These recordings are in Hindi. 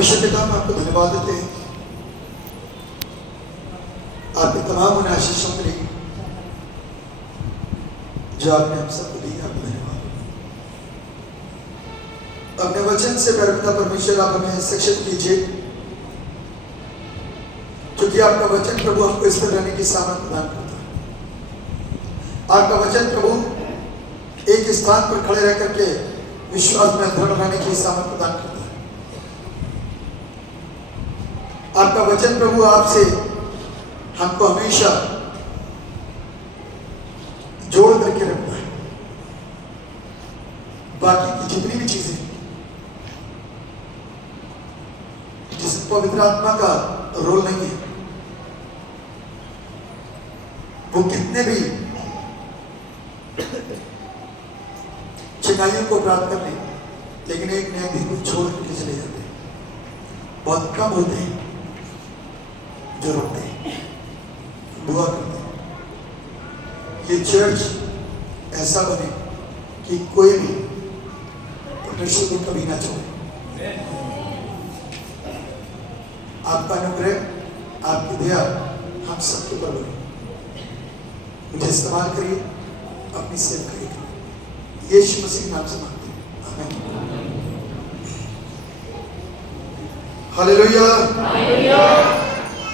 परमेश्वर पिता हम आपको धन्यवाद देते हैं आपके तमाम उन आशीषों के लिए जो आपने हम सबको दी। आपको धन्यवाद। अपने वचन से प्यारे पिता परमेश्वर आप हमें शिक्षित कीजिए, क्योंकि आपका वचन प्रभु हमको इस पर रहने की सामर्थ प्रदान करता है। आपका वचन प्रभु एक स्थान पर खड़े रह करके विश्वास में दृढ़ रहने की सामर्थ प्रदान करता है। आपका वचन प्रभु आपसे हमको हमेशा जोड़ करके रखता है। बाकी की जितनी भी चीजें जिसमें पवित्र आत्मा का रोल नहीं है, वो कितने भी चिकाइयों को प्राप्त कर ले, लेकिन एक नए दिन को छोड़ करके चले जाते हैं। बहुत कम होते हैं जो रुकते हैं, दुआ करते हैं ये चर्च ऐसा बने कि कोई भी परमेश्वर को कभी ना छोड़े। आपका अनुग्रह आपकी दया हम सबके ऊपर बने। मुझे इस्तेमाल करिए, अपनी सेवा करिए। यीशु मसीह के नाम से मांगते हैं, आमीन। हालेलुया।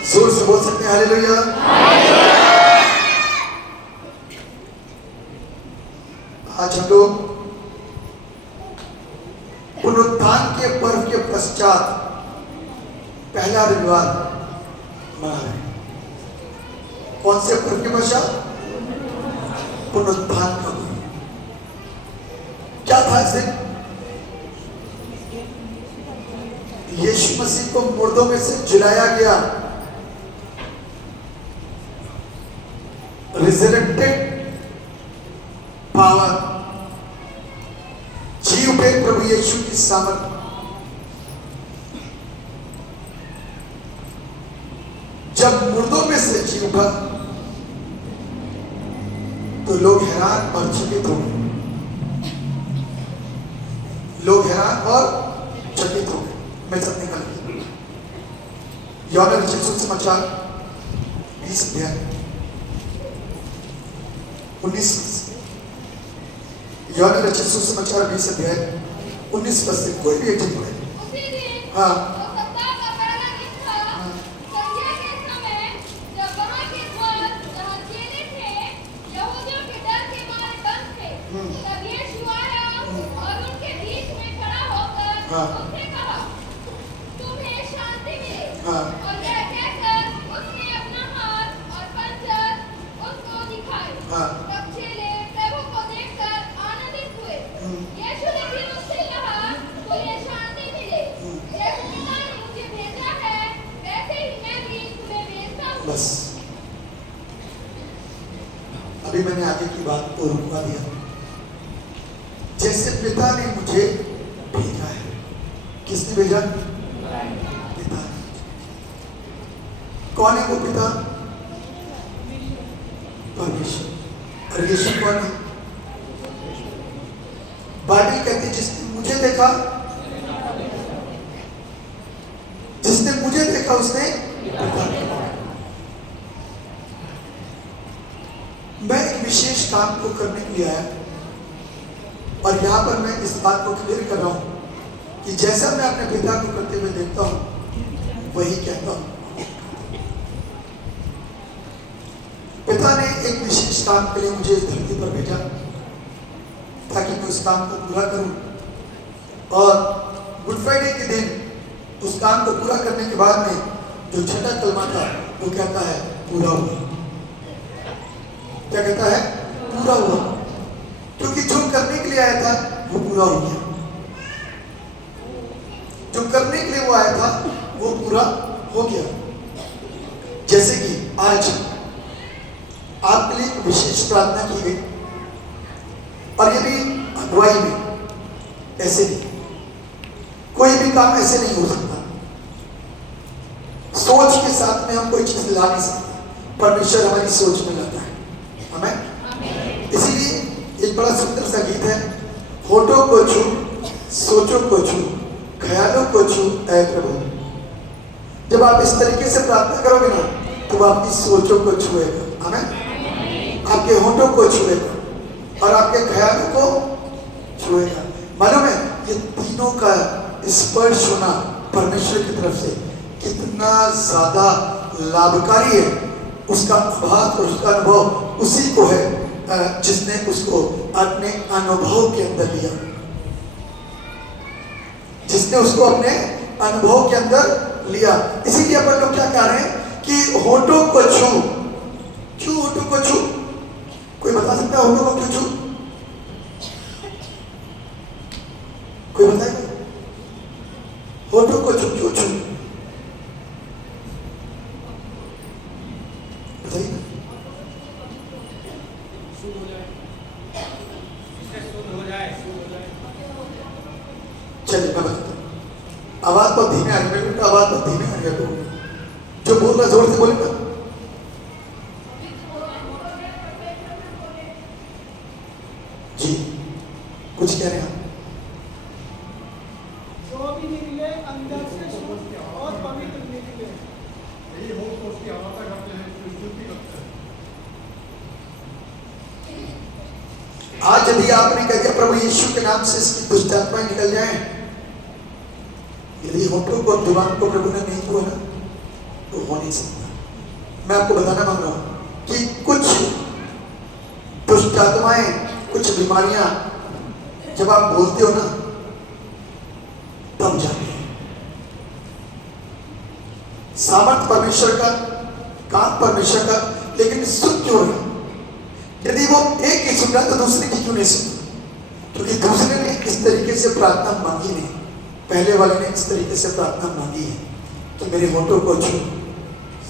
जोर से बोल सकते हैं हालेलुया। आज हम लोग पुनरुत्थान के पर्व के पश्चात पहला रविवार मना रहे हैं। कौन से पर्व के पश्चात? पुनरुत्थान का पर्व। क्या था इस दिन? यीशु मसीह को मुर्दों में से जिलाया गया। रिजरेक्टेड पावर, जी उठे प्रभु यीशु की सामर्थ। जब मुर्दों में से जी उठा तो लोग हैरान और चकित हो गए। लोग हैरान और चकित हो गए। मैं सब निकल गई। यूहन्ना रचित सुसमाचार 20 अध्याय 19। यूहन्ना रचित सुसमाचार 20 अध्याय 19 पद से कोई भी एक चीज पढ़े। हाँ, बस अभी मैंने आगे की बात को रुकवा दिया। जैसे पिता ने मुझे भेजा है। किसने भेजा? पिता। कौन है वो पिता? परमेश्वर। और यीशु कौन है? बाइबल कहती है जिसने मुझे देखा, जिसने मुझे देखा उसने पिता देखा। मैं एक विशेष काम को करने के लिए आया और यहां पर मैं इस बात को क्लियर कर रहा हूं कि जैसा मैं अपने पिता को करते हुए देखता हूं वही कहता हूं। पिता ने एक विशेष काम के लिए मुझे इस धरती पर भेजा ताकि मैं उस काम को पूरा करूं। और गुड फ्राइडे के दिन उस काम को पूरा करने के बाद में जो छठा कलमा था वो कहता है पूरा हुआ। क्या कहता है? पूरा हुआ। क्योंकि जो करने के लिए आया था वो पूरा हो गया। जो करने के लिए वो आया था वो पूरा हो गया। जैसे कि आज आपके लिए विशेष प्रार्थना की गई और ये भी अगुवाई में ऐसे नहीं, कोई भी काम ऐसे नहीं हो सकता। सोच के साथ में हम कोई चीज ला नहीं सकते। परमेश्वर हमारी सोच में लाता है। हमें इसीलिए एक बड़ा सुंदर सा गीत है, होठों को छू, सोचों को छू, ख्यालों को छू, ऐ प्रभु। जब आप इस तरीके से प्रार्थना करोगे ना तो वो आपकी सोचों को छुएगा, आमीन, आपके होठों को छुएगा और आपके ख्यालों को छुएगा। मालूम है ये तीनों का स्पर्श होना परमेश्वर की तरफ से कितना ज्यादा लाभकारी है, उसका आभास और उसका अनुभव उसी को है जिसने उसको अपने अनुभव के अंदर लिया, जिसने उसको अपने अनुभव के अंदर लिया। इसीलिए अपन लोग क्या कह रहे हैं कि होठों को छू। क्यों होठों को छू? कोई बता सकता है होठों को क्यों छू? कोई बताएगा होठों को छू क्यों छू? बताइए। चलिए मैं बताता हूँ। आवाज बहुत धीमे आ रही है, आवाज बहुत धीमे आ रही है। जो बोल रहा जोर से बोलेगा। जी कुछ कह रहे हैं आप? जो भी निकले अंदर से शुद्ध और पवित्र निकले। यही होश को उसकी आवाज़ करते हैं, शुद्धि करते हैं। आज यदि आपने कह दिया प्रभु यीशु के नाम से इसकी दुष्ट आत्माएं निकल जाएं, यदि होठों को जुबान को प्रभु ने नहीं छुआ ना तो हो नहीं सकता। मैं आपको बताना मांग रहा हूं कि कुछ दुष्ट आत्माएं, कुछ बीमारियां जब आप बोलते हो ना तब जाती है। सामर्थ परमेश्वर का, काम परमेश्वर का, लेकिन सुन क्यों रहा? यदि वो एक ही सुन रहा तो दूसरे की क्यों नहीं सुन? क्योंकि दूसरे ने इस तरीके से प्रार्थना मांगी नहीं, पहले वाले ने इस तरीके से प्रार्थना मांगी है कि मेरे होठों को छू,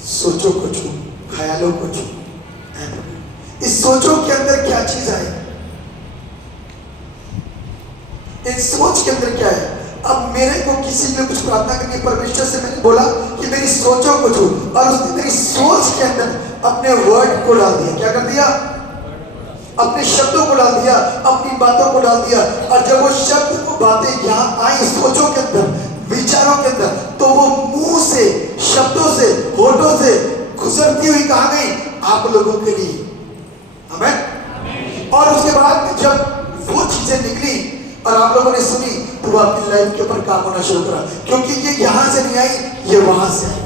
सोचों को छू, ख्यालों को छू। इस सोचों के अंदर क्या चीज है? इस सोच के अंदर क्या है? अब मेरे को किसी ने कुछ प्रार्थना करनी, परमेश्वर से मैंने बोला कि मेरी सोचों को छू, और उसने मेरी सोच के अंदर अपने वर्ड को डाल दिया। क्या कर दिया? अपने शब्दों को डाल दिया, अपनी बातों को डाल दिया। और जब वो शब्द को बातें यहाँ आई सोचों के अंदर, विचारों के अंदर, तो वो मुंह से, शब्दों से, होठों से गुजरती हुई कहाँ गई? आप लोगों के लिए। आमीन। और उसके बाद जब वो चीजें निकली और आप लोगों ने सुनी तो वो अपनी लाइफ के ऊपर काम होना शुरू करा, क्योंकि ये यहां से नहीं आई, ये वहां से आई।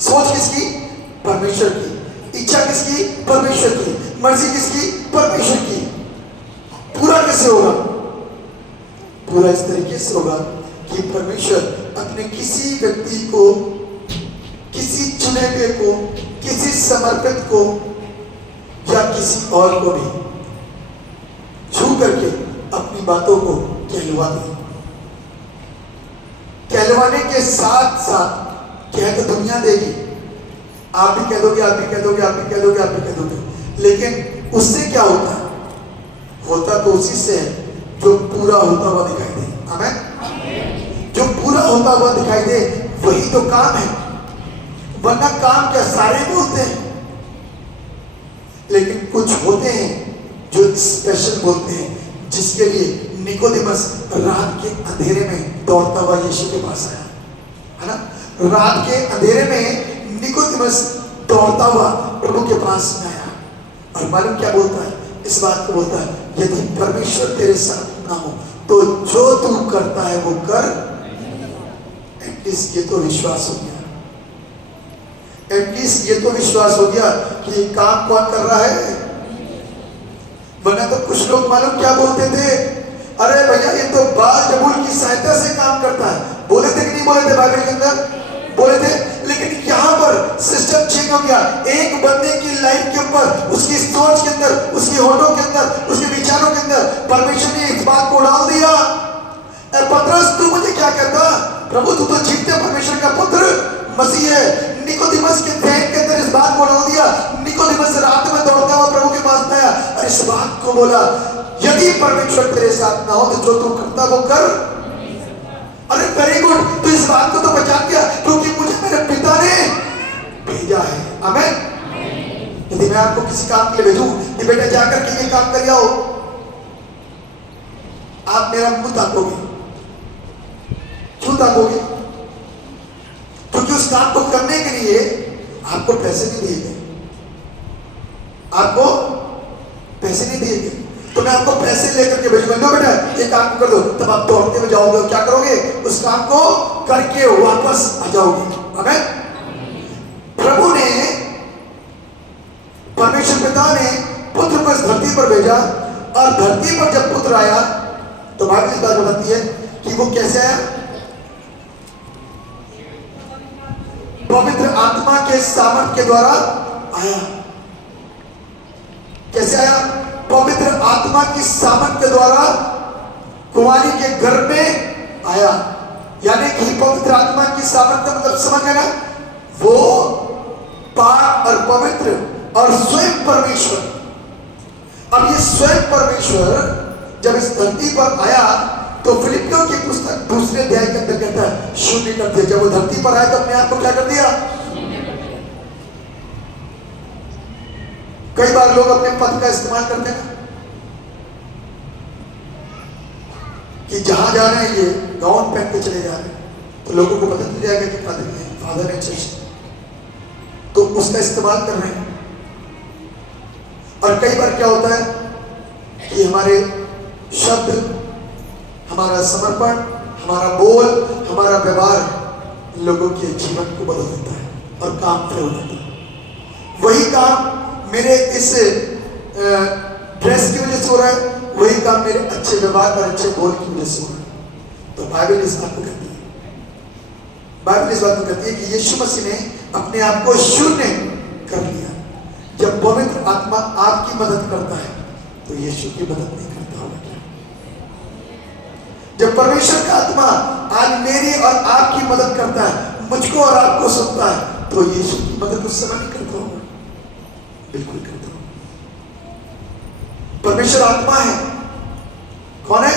सोच किसकी? परमेश्वर की। इच्छा किसकी? परमेश्वर की। मर्जी किसकी? परमेश्वर की। पूरा कैसे होगा? पूरा इस तरीके से होगा कि परमेश्वर अपने किसी व्यक्ति को, किसी चुने हुए को, किसी समर्पित को या किसी और को भी छू करके अपनी बातों को कहलवा दे। कहलवाने के साथ साथ कह तो दुनिया देगी, आप भी कह दोगे, आप भी कह दोगे, आप भी कह दोगे, आप भी कह दोगे, लेकिन उससे क्या होता है? होता तो उसी से है जो पूरा होता हुआ दिखाई दे। आमीन। जो पूरा होता हुआ दिखाई दे वही तो काम है, वरना काम क्या सारे बोलते हैं, लेकिन कुछ होते हैं जो स्पेशल बोलते हैं, जिसके लिए निकोदेमस रात के अंधेरे में दौड़ता हुआ यीशु के पास आया, है ना? रात के अंधेरे में निकोदेमस दौड़ता हुआ प्रभु के पास आया और मालूम क्या बोलता है? इस बात को बोलता है, यदि परमेश्वर तेरे साथ ना हो तो जो तू करता है वो कर। एटलीस्ट ये तो विश्वास हो गया, एटलीस्ट ये तो विश्वास हो गया कि काम कौन कर रहा है। वरना तो कुछ लोग मालूम क्या बोलते थे? अरे भैया ये तो बाल जबूल की सहायता से काम करता है। बोले थे कि नहीं बोले थे? बाइबल के अंदर बोले थे। लेकिन यहाँ पर सिस्टम चेंज हो गया। एक बंदे की लाइफ के ऊपर, उसकी सोच के अंदर, उसकी होठों के अंदर, उसके विचारों के अंदर परमेश्वर ने इस बात को डाल दिया। पतरस तू मुझे क्या कहता? प्रभु तू तो जीवते परमेश्वर का पुत्र मसीह है। निकोदेमस के ध्यान के अंदर इस बात को डाल दिया। निकोदेमस रात में दौड़ता हुआ प्रभु के पास आया और इस बात को बोला, यदि परमेश्वर तेरे साथ ना हो तो जो तू करता वो कर। अरे वेरी गुड, तो इस बात को तो पहचान गया क्योंकि मुझे मेरे पिता ने भेजा है। आमीन। यदि मैं आपको किसी काम के लिए भेजूं कि बेटा जाकर के ये काम कर आओ, आप मेरा मुंह ताकोगे, क्यों भागोगे, क्योंकि उस काम को करने के लिए आपको पैसे नहीं दिए गए, आपको पैसे नहीं दिए गए। तो मैं आपको पैसे लेकर के भेजूंगा, लो बेटा ये काम कर दो, तब आप दौड़ते हुए जाओगे और क्या करोगे, उस काम को करके वापस आ जाओगे। आमीन। प्रभु ने, परमेश्वर पिता ने पुत्र को इस धरती पर भेजा, और धरती पर जब पुत्र आया तो बाइबल इस बात बताती है कि वो कैसे आया, पवित्र आत्मा के सामर्थ के द्वारा आया। कैसे आया? पवित्र आत्मा की सामर्थ के द्वारा कुंवारी के घर में आया। यानी कि पवित्र आत्मा की सामर्थ का मतलब समझ गए ना, वो पाक और पवित्र और स्वयं परमेश्वर। अब ये स्वयं परमेश्वर जब इस धरती पर आया तो फिलिपियों की पुस्तक 2 अध्याय के अंदर कहता है शून्य कर दिया। जब वो धरती पर आया तो अपने आप को क्या कर दिया? कई बार लोग अपने पद का इस्तेमाल करते हैं कि जहां जा रहे हैं ये गाउन पहन के चले जा रहे हैं तो लोगों को पता चल जाएगा कि फादर है चर्च, तो उसका इस्तेमाल कर रहे हैं। और कई बार क्या होता है कि हमारे शब्द, हमारा समर्पण, हमारा बोल, हमारा व्यवहार लोगों के जीवन को बदल देता है और काम फिर हो जाता है। वही काम मेरे इस ड्रेस की वजह से हो रहा है, वही काम मेरे अच्छे व्यवहार और अच्छे बोल की वजह से हो रहा है। तो बाइबल इस बात को कहती है, बाइबल इस बात को कहती है कि यीशु मसीह ने अपने आप को शून्य कर लिया। जब पवित्र आत्मा आपकी मदद करता है तो यीशु की मदद नहीं करता होगा क्या? जब परमेश्वर का आत्मा आज मेरी और आपकी मदद करता है, मुझको और आपको सुनता है, तो यीशु की मदद उस समय नहीं करता होगा? बिल्कुल करता होगा। परमेश्वर आत्मा है। कौन है?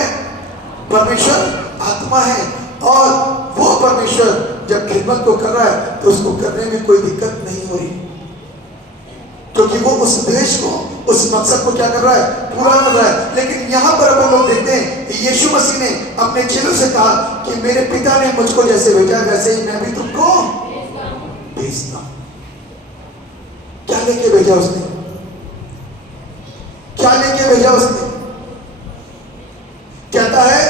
परमेश्वर आत्मा है। और वो परमेश्वर जब खिदमत को कर रहा है तो उसको करने में कोई दिक्कत नहीं हो रही, क्योंकि वो उस देश को, उस मकसद को क्या कर रहा है? पूरा कर रहा है। लेकिन यहां पर अपन लोग देखते हैं कि यीशु मसीह ने अपने चेलों से कहा कि मेरे पिता ने मुझको जैसे भेजा वैसे ही मैं भी तुमको भेजता हूं। क्या लेके भेजा उसने? क्या लेके भेजा उसने? कहता है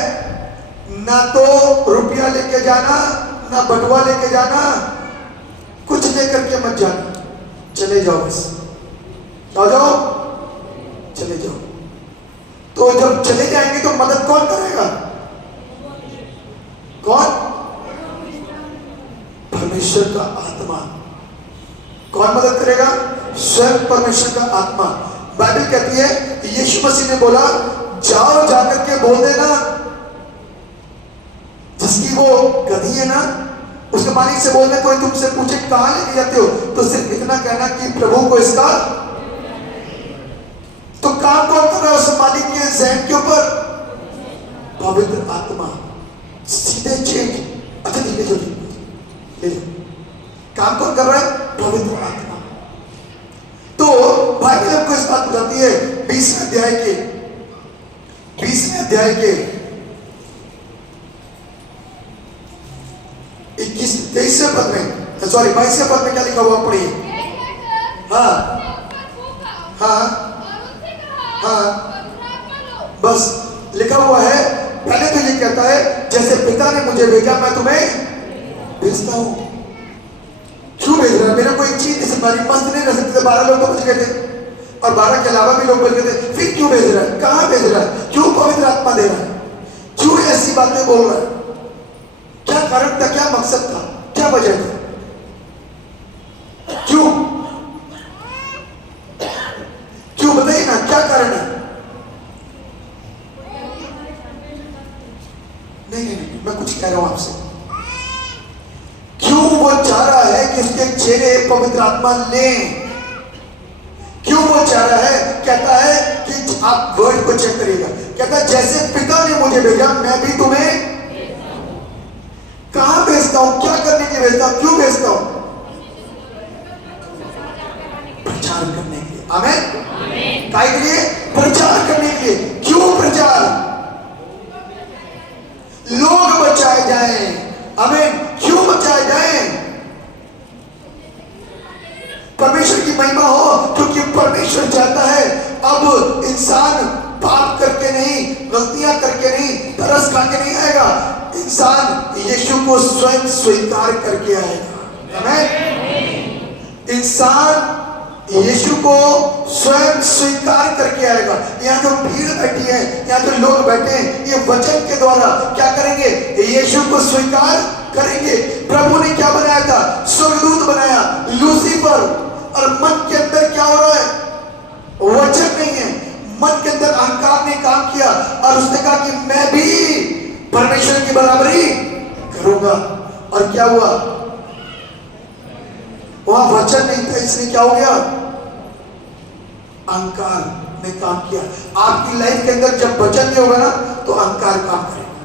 ना तो रुपया लेके जाना, ना बटुआ लेके जाना, कुछ लेकर के मत जाना, चले जाओ बस। क्या जाओ? चले जाओ। तो जब चले जाएंगे तो मदद कौन करेगा? कौन? परमेश्वर का आत्मा। कौन मदद करेगा? स्वयं परमेश्वर का आत्मा। बाइबल कहती है कि यीशु मसीह ने बोला जाओ, जाकर के बोल देना, जिसकी वो गधी है ना, उसके मालिक से बोलने, कोई तुमसे पूछे कहां लेके जाते हो, तो सिर्फ इतना कहना कि प्रभु को इसका। तो काम कौन कर रहा है उस मालिक के ज़हन के ऊपर? पवित्र आत्मा। सीधे चेक, अच्छा ठीक है, जो ले लो। काम कौन कर रहा है? पवित्र आत्मा। तो बाइबल हमको इस बात बताती है 20वें अध्याय के 23वें पद में, सॉरी 22वें पद में क्या लिखा हुआ पढ़िए। हाँ हाँ हाँ, बस लिखा हुआ है। पहले तो ये कहता है जैसे पिता ने मुझे भेजा मैं तुम्हें भेजता हूं। क्यों भेज रहा है? मेरे को एक चीज जैसे हमारी मस्त नहीं रह सकते थे, 12 लोग तो बच गए थे और 12 के अलावा भी लोग बच गए थे। फिर क्यों भेज रहा है? कहां भेज रहा है? क्यों पवित्र आत्मा दे रहा है? क्यों ऐसी बातें बोल रहा है? क्या कारण था? क्या मकसद था? क्या वजह थी? क्यों क्यों बताइए ना, क्या कारण है? नहीं, मैं कुछ कह रहा हूं आपसे। क्यों वो चाह रहा है कि उसके चेहरे पवित्र आत्मा लें? क्यों वो चाह रहा है? कहता है कि आप वर्ड को चेक करिएगा, कहता है जैसे पिता ने मुझे भेजा मैं भी तुम्हें कहां भेजता हूं? क्या करने के लिए भेजता हूं? क्यों भेजता हूं? प्रचार करने के लिए। आमीन। काय के लिए? प्रचार करने के लिए। क्यों प्रचार? लोग बचाए जाएं, आमीन। क्यों बचाए गए? परमेश्वर की महिमा हो, क्योंकि परमेश्वर चाहता है अब इंसान पाप करके नहीं, गलतियां करके नहीं, तरस खा के नहीं आएगा। इंसान यीशु को स्वयं स्वीकार करके आएगा। आमीन। इंसान यीशु को स्वयं स्वीकार करके आएगा। यहाँ जो भीड़ बैठी है, यहाँ जो लोग बैठे हैं, ये वचन के द्वारा क्या करेंगे? यीशु को स्वीकार करेंगे। प्रभु ने क्या बनाया था? स्वर्गदूत बनाया, लूसीफर। और मन के अंदर क्या हो रहा है? वचन नहीं है। मन के अंदर अहंकार ने काम किया और उसने कहा कि मैं भी परमेश्वर की बराबरी करूंगा। और क्या हुआ? वहां वचन नहीं था, इसलिए क्या हो गया? अहंकार ने काम किया। आपकी लाइफ के अंदर जब वचन नहीं होगा ना, तो अहंकार काम करेगा।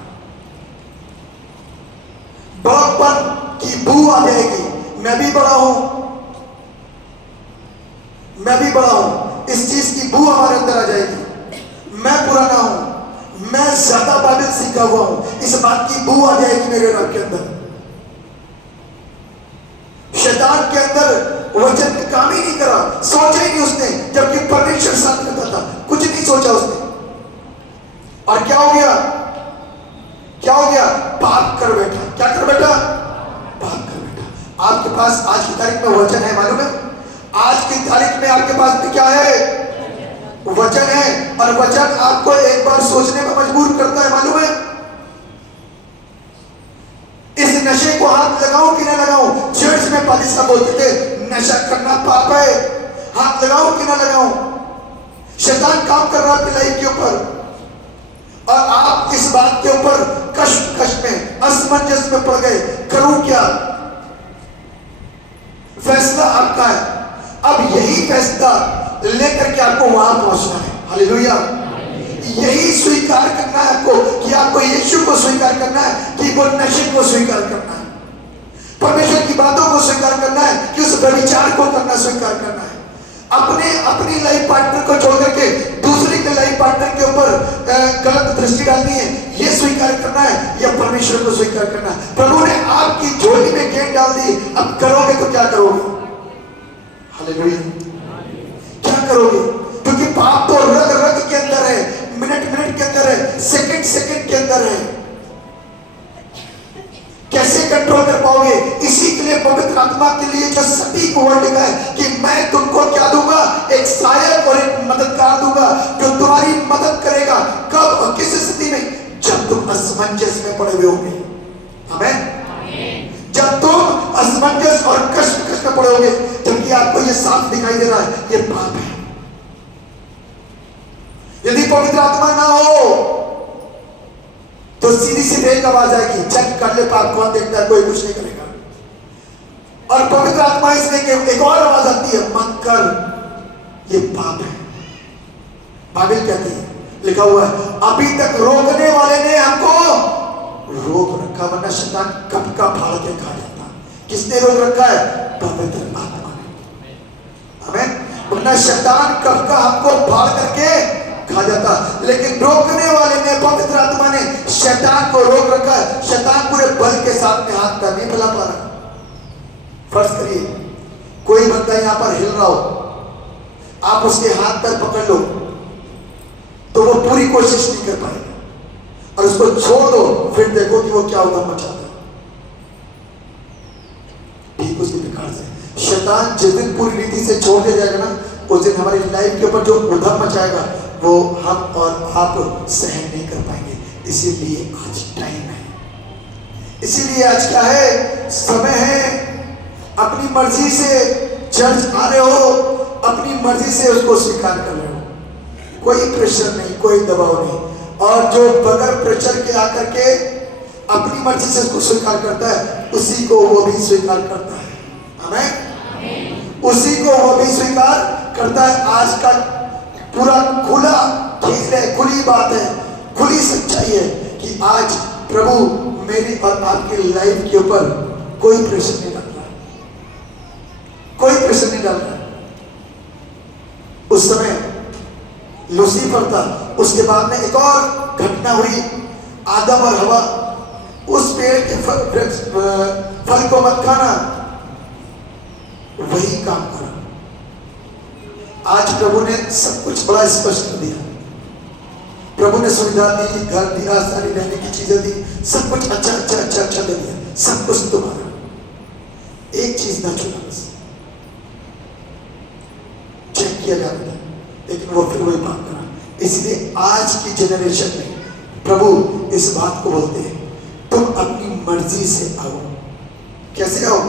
बड़प्पन की बू आ जाएगी। मैं भी बड़ा हूं, मैं भी बड़ा हूं, इस चीज की बू हमारे अंदर आ जाएगी। मैं पुराना हूं, मैं ज्यादा बाइबल सीखा हुआ हूं, इस बात की बू आ जाएगी मेरे रब के अंदर। शैतान के अंदर वचन ने काम ही नहीं करा, सोचा ही नहीं उसने, जबकि परमेश्वर साथ में था, कुछ नहीं सोचा उसने। और क्या हो गया? क्या हो गया? पाप कर बैठा। क्या कर बैठा? पाप कर बैठा। आपके पास आज की तारीख में वचन है, मालूम है? आज की तारीख में आपके पास में क्या है? वचन है। और वचन आपको एक बार सोचने में मजबूर करता है, मालूम है? इस नशे को हाथ लगाऊं कि ना लगाऊं? चर्च में पादी साहब बोलते थे नशा करना पाप है, हाथ लगाऊं कि ना लगाऊं? शैतान काम कर रहा है आपकी लाइफ के ऊपर, और आप इस बात के ऊपर कष्ट में, असमंजस में पड़ गए। करूं क्या? फैसला आपका है। अब यही फैसला लेकर के आपको वहां पहुंचना है। हालेलुया। यही स्वीकार करना है आपको, कि आपको यीशु को स्वीकार करना है, कि वो नशे को स्वीकार करना है, परमेश्वर की बातों को स्वीकार करना है, कि उस व्यभिचार को करना स्वीकार करना है। अपनी लाइफ पार्टनर को छोड़ करके दूसरे के लाइफ पार्टनर के ऊपर गलत दृष्टि डालनी है, ये स्वीकार करना है, या परमेश्वर को स्वीकार करना है। प्रभु ने आपकी झोली में गेंद डाल दी, अब करोगे तो क्या करोगे? हालेलुया। क्या करोगे? क्योंकि पाप तो रग रग के अंदर है, मिनट मिनट के अंदर है, सेकंड सेकंड के अंदर है। कैसे कंट्रोल कर पाओगे? इसी के लिए पवित्र आत्मा के लिए जो सटीक वर्ड लिखा है कि मैं तुमको क्या दूंगा? एक सहायक और एक मददगार दूंगा, जो तुम्हारी मदद करेगा। कब और किस स्थिति में? जब तुम असमंजस में पड़े हुए होगे। आमीन। जब तुम असमंजस और कष्ट में पड़े होगे, जबकि आपको ये साफ दिखाई दे रहा है ये पाप है। यदि पवित्र आत्मा ना हो तो सीधी सीधी एक आवाज आएगी, चेक कर ले पाप कौन देखता है, कोई कुछ नहीं करेगा। और पवित्र आत्मा इसलिए एक और आवाज आती है, मत कर, ये पाप है। बाइबल कहती है, लिखा हुआ है, अभी तक रोकने वाले ने हमको रोक रखा, वरना शैतान कब का फाड़ के खा जाता। किसने रोक रखा है? पवित्र आत्मा ने। आमीन। वरना शैतान कब का हमको फाड़ करके खा जाता, लेकिन रोकने वाले ने, पवित्र आत्मा ने शैतान को रोक रखा है। शैतान पूरे बल के साथ में हाथ पैर नहीं फैला पा रहा। फर्ज करिए कोई बंदा यहाँ पर हिल रहा हो, आप उसके हाथ पैर पकड़ लो तो वो पूरी कोशिश नहीं कर पाएगा, और उसको छोड़ दो, फिर देखो कि वो क्या उधम मचाता है। ठीक उसी प्रकार से शैतान जिस दिन पूरी रीति से छोड़ दिया जाएगा ना, उस दिन हमारी लाइफ के ऊपर जो उधम मचाएगा वो हम और आप सहन नहीं कर पाएंगे। इसीलिए आज टाइम है, इसीलिए आज क्या है? समय है। अपनी मर्जी से चर्च आ रहे हो, अपनी मर्जी से उसको स्वीकार कर रहे हो, कोई प्रेशर नहीं, कोई दबाव नहीं। और जो बगैर प्रेशर के आकर के अपनी मर्जी से उसको स्वीकार करता है, उसी को वो भी स्वीकार करता है। आमीन। उसी को वो भी स्वीकार करता है। आज का पूरा खुला खेल है, खुली बात है, खुली सच्चाई है कि आज प्रभु मेरी और आपकी लाइफ के ऊपर कोई प्रेशर नहीं डाल रहा, कोई प्रेशर नहीं डाल रहा। उस समय लूसीफर था, उसके बाद में एक और घटना हुई, आदम और हवा उस पेड़ के फल को मत खाना, वही काम करो। आज प्रभु ने सब कुछ बड़ा स्पष्ट कर दिया। प्रभु ने सुविधा दी, घर दिया, सारी रहने की चीजें दी, सब कुछ अच्छा अच्छा अच्छा अच्छा दे दिया, सब कुछ तुम्हारा। एक चीज ना चुना बस, चेक किया जा रहा, लेकिन वो फिर वही बात करा। इसलिए आज की जनरेशन में प्रभु इस बात को बोलते हैं, तुम अपनी मर्जी से आओ। कैसे आओ?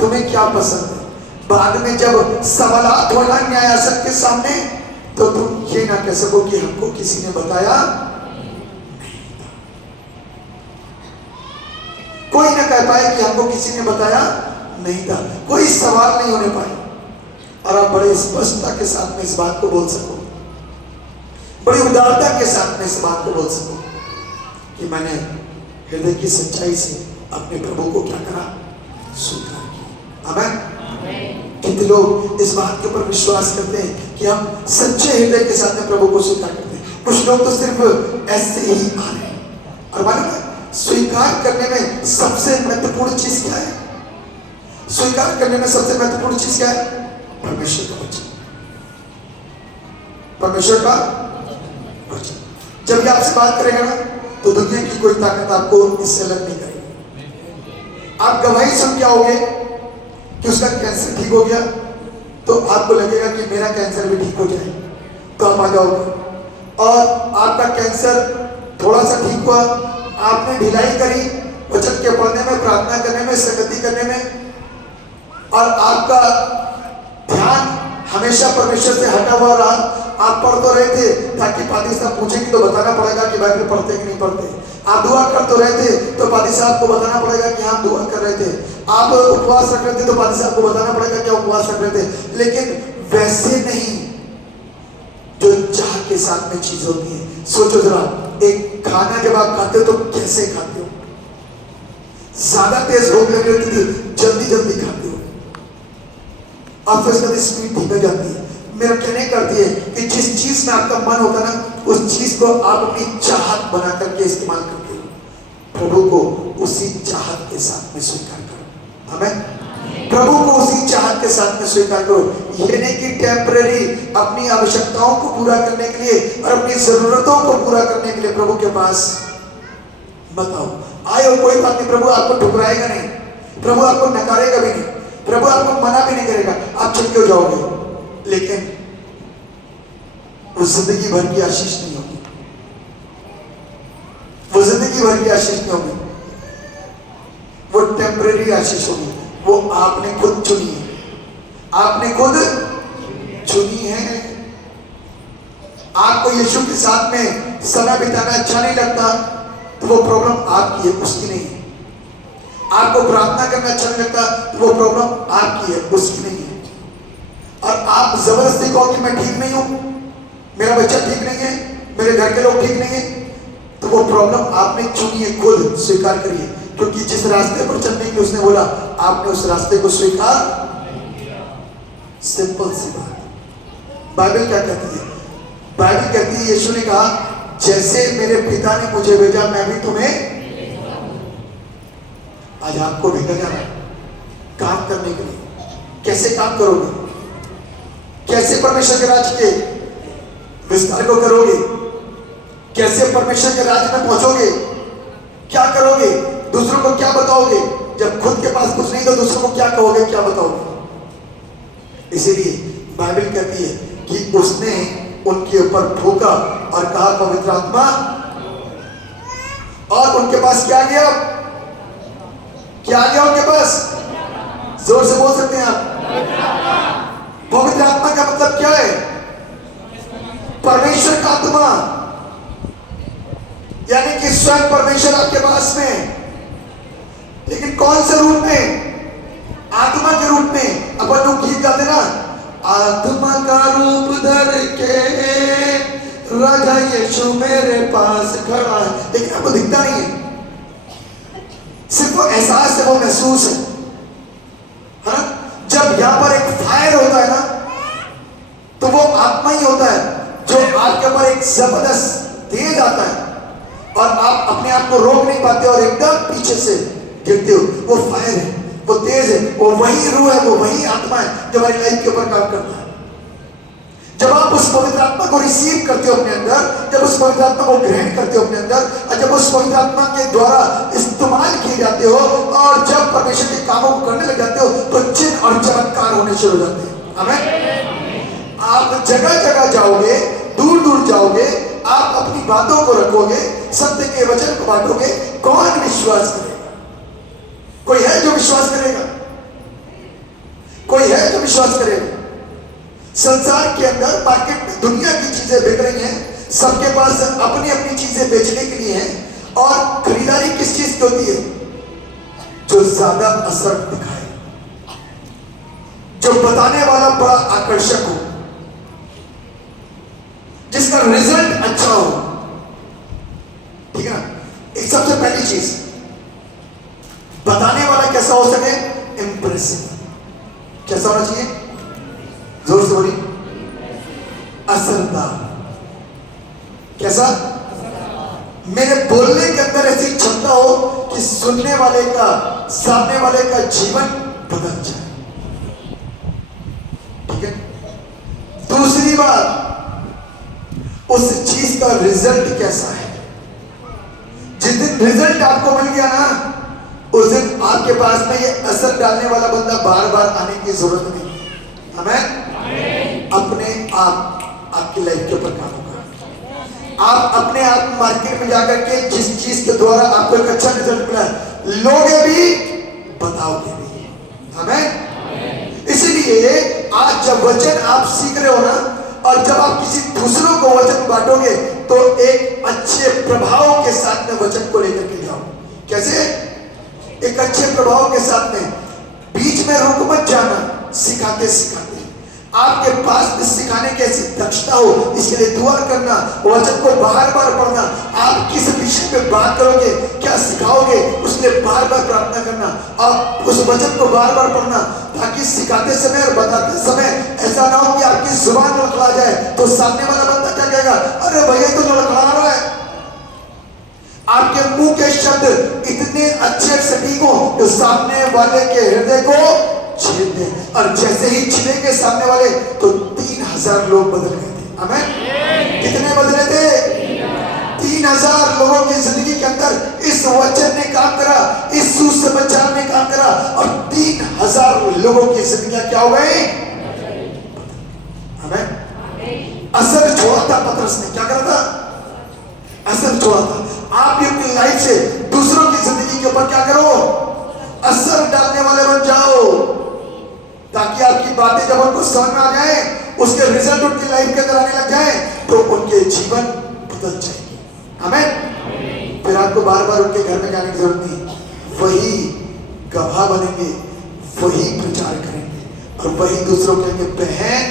तुम्हें क्या पसंद है? बाद में जब सवालात होना न्यायासन के सामने, तो तुम ये ना कह सको कि हमको किसी ने बताया नहीं था। कोई ना कह पाए कि हमको किसी ने बताया नहीं था, कोई सवाल नहीं होने पाए। और आप बड़े स्पष्टता के साथ में इस बात को बोल सको, बड़ी उदारता के साथ में इस बात को बोल सको कि मैंने हृदय की सच्चाई से अपने प्रभु को क्या करा? स्वीकार किया। आमीन। कितने लोग इस बात के ऊपर विश्वास करते हैं कि हम सच्चे हृदय के साथ में प्रभु को स्वीकार करते हैं? कुछ लोग तो सिर्फ ऐसे ही आ रहे हैं। और मालूम है, स्वीकार करने में सबसे महत्वपूर्ण चीज क्या है? स्वीकार करने में सबसे महत्वपूर्ण चीज क्या है? परमेश्वर का वचन। परमेश्वर का वचन। जब ये आपसे बात करेगा ना, तो दुनिया की कोई ताकत आपको इससे अलग नहीं करेगी। आप गवाही सुन के आओगे कि उसका कैंसर ठीक हो गया, तो आपको लगेगा कि मेरा कैंसर भी ठीक हो जाए, तो आप आ जाओगे। और आपका कैंसर थोड़ा सा ठीक हुआ, आपने ढिलाई करी वचन के पढ़ने में, प्रार्थना करने में, संगति करने में, और आपका ध्यान हमेशा परमेश्वर से हटा हुआ रहा। आप पढ़ तो रहे थे ताकि पादी साहब पूछेंगे तो बताना पड़ेगा कि बाइबल पढ़ते कि नहीं पढ़ते। आप दुआ कर तो रहे थे तो पादी साहब को बताना पड़ेगा कि हम दुआ कर रहे थे। आप उपवास रख रहे थे तो पादी साहब को बताना पड़ेगा कि उपवास रख रहे थे। लेकिन वैसे नहीं, जो चाह के साथ में चीज होती है। सोचो जरा, एक खाना जब आप खाते हो तो कैसे खाते हो? ज्यादा तेज भूख लग रही थी, जल्दी जल्दी खाते हो, और फिर उसका स्पीड धीमे जाती है। मेरा कहने करती है कि जिस चीज में आपका मन होता है ना, उस चीज को आप अपनी चाहत बना करके इस्तेमाल करते हो। प्रभु को उसी चाहत के साथ में स्वीकार करो। आमीन। प्रभु को उसी चाहत के साथ में स्वीकार करो। ये नहीं कि टेम्परेरी अपनी आवश्यकताओं को पूरा करने के लिए और अपनी जरूरतों को पूरा करने के लिए प्रभु के पास मत आओ। आए हो कोई बात नहीं, प्रभु आपको ठुकराएगा नहीं, प्रभु आपको नकारेगा भी नहीं, प्रभु आपको मना भी नहीं करेगा, आप चुप क्यों जाओगे? लेकिन वो जिंदगी भर की आशीष नहीं होगी, वो जिंदगी भर की आशीष नहीं होगी, वो टेम्परेरी आशीष होगी। वो आपने खुद चुनी है, आपने खुद चुनी है। आपको यीशु के साथ में समय बिताना अच्छा नहीं लगता, तो वो प्रॉब्लम आपकी है, उसकी नहीं है। आपको प्रार्थना करना अच्छा नहीं लगता, तो वो प्रॉब्लम आपकी है, उसकी नहीं है। और आप जबरदस्ती कहो कि मैं ठीक नहीं हूं, मेरा बच्चा ठीक नहीं है, मेरे घर के लोग ठीक नहीं है, तो वो प्रॉब्लम आपने चुनी है, खुद स्वीकार करिए। क्योंकि जिस रास्ते पर चलने के लिए उसने बोला, आपने उस रास्ते को स्वीकार। सिंपल सी बात। बाइबल क्या कहती है? बाइबल कहती है, यीशु ने कहा, जैसे मेरे पिता ने मुझे भेजा, मैं भी तुम्हें। आज आपको भेजा जा रहा है काम करने के लिए। कैसे काम करोगे? कैसे परमेश्वर के राज्य के विस्तार को करोगे? कैसे परमेश्वर के राज्य में पहुंचोगे? क्या करोगे? दूसरों को क्या बताओगे? जब खुद के पास कुछ नहीं तो दूसरों को क्या कहोगे, क्या बताओगे? इसीलिए बाइबल कहती है कि उसने उनके ऊपर फूंका और कहा, पवित्र आत्मा, और उनके पास क्या गया? क्या गया उनके पास? जोर से बोल सकते हैं आप? पवित्र आत्मा का मतलब क्या है? परमेश्वर का आत्मा, यानी कि स्वयं परमेश्वर आपके पास में। लेकिन कौन से रूप में? आत्मा के रूप में। अपन लोग गीत गाते ना, आत्मा का रूप धर के राजा यीशु मेरे पास खड़ा है, लेकिन आपको दिखता नहीं है, सिर्फ वो एहसास है, वो महसूस है ना? जब यहां पर एक फायर होता है ना, तो वो आत्मा ही होता है जो आपके ऊपर एक जबरदस्त तेज आता है, और आप अपने आप को रोक नहीं पाते और एकदम पीछे से गिरते हो। वो फायर है, वो तेज है, वो वही रूह है, वो वही आत्मा है जो हमारी लाइफ के ऊपर काम करता है। जब आप उस पवित्र आत्मा को रिसीव करते हो अपने अंदर, जब उस पवित्र आत्मा को ग्रहण करते हो अपने अंदर, और जब उस पवित्र आत्मा के द्वारा इस्तेमाल किए जाते हो और जब परमेश्वर के कामों को करने लग जाते हो, तो चिन्ह और चमत्कार होने शुरू हो जाते हैं। आमीन। आप जगह जगह जाओगे, दूर दूर जाओगे, आप अपनी बातों को रखोगे, सत्य के वचन को बांटोगे, कौन विश्वास करेगा? कोई है जो विश्वास करेगा? कोई है जो विश्वास करेगा? संसार के अंदर मार्केट में दुनिया की चीजें बिक रही हैं, सबके पास अपनी अपनी चीजें बेचने के लिए हैं, और खरीदारी किस चीज की होती है? जो ज्यादा असर दिखाए, जो बताने वाला बड़ा आकर्षक हो, जिसका रिजल्ट अच्छा हो। ठीक है ना? एक सबसे पहली चीज, बताने वाला कैसा हो सके? इंप्रेसिव। कैसा होना चाहिए? जोर से बोलिए। असरदार। कैसा? मेरे बोलने के अंदर ऐसी क्षमता हो कि सुनने वाले का, सामने वाले का जीवन बदल जाए। ठीक है? दूसरी बात, उस चीज का रिजल्ट कैसा है? जिस दिन रिजल्ट आपको मिल गया ना, उस दिन आपके पास में ये असर डालने वाला बंदा बार बार आने की जरूरत नहीं है। हमें अपने आप आपकी लाइफ के ऊपर काम होगा। आप अपने आप मार्केट में जाकर के जिस चीज के द्वारा आपको एक अच्छा रिजल्ट मिला, लोगे भी, बताओगे भी। हमें इसीलिए आज जब वचन आप सीख रहे हो ना, और जब आप किसी दूसरों को वचन बांटोगे, तो एक अच्छे प्रभाव के साथ में वचन को लेकर के जाओ। कैसे? एक अच्छे प्रभाव के साथ में, बीच में रुक मत जाना, सिखाते सिखाते। आपके पास भी सिखाने की ऐसी दक्षता हो, इसके लिए दुआ करना, वचन को बार बार पढ़ना। आप किस विषय पे बात करोगे, क्या सिखाओगे, उसके बार बार प्रार्थना करना, और उस वचन को बार बार पढ़ना, ताकि सिखाते समय और बताते समय ऐसा ना हो कि आपकी जुबान लड़खड़ा जाए, तो सामने वाला बंदा क्या कहेगा? अरे भैया तो लड़खड़ा रहा है। आपके मुंह के शब्द इतने अच्छे सटीक हो जो सामने वाले के हृदय को छेद दे, और जैसे ही छिलेंगे सामने वाले, तो 3000 लोग बदल गए थे। आमीन। कितने बदले थे? 3000 लोगों की जिंदगी के अंदर इस वचन ने काम करा, इस सुसमाचार ने काम करा, और 3000 लोगों की जिंदगी क्या हो गई? आमीन। असर छोड़ा था पतरस ने। क्या करा था? असर छोड़ा था। आप भी अपनी लाइफ से दूसरों की जिंदगी के ऊपर क्या करो? असर डालने वाले बन जाओ, ताकि आपकी बातें जब उनको समझ में आ जाए, उसके रिजल्ट उनकी लाइफ के अंदर आने लग जाए, तो उनके जीवन बदल जाएंगे। आमीन। फिर आपको बार बार उनके घर में जाने की जरूरत नहीं, वही गवाह बनेंगे, वही प्रचार करेंगे, और वही दूसरों को कहेंगे, बहन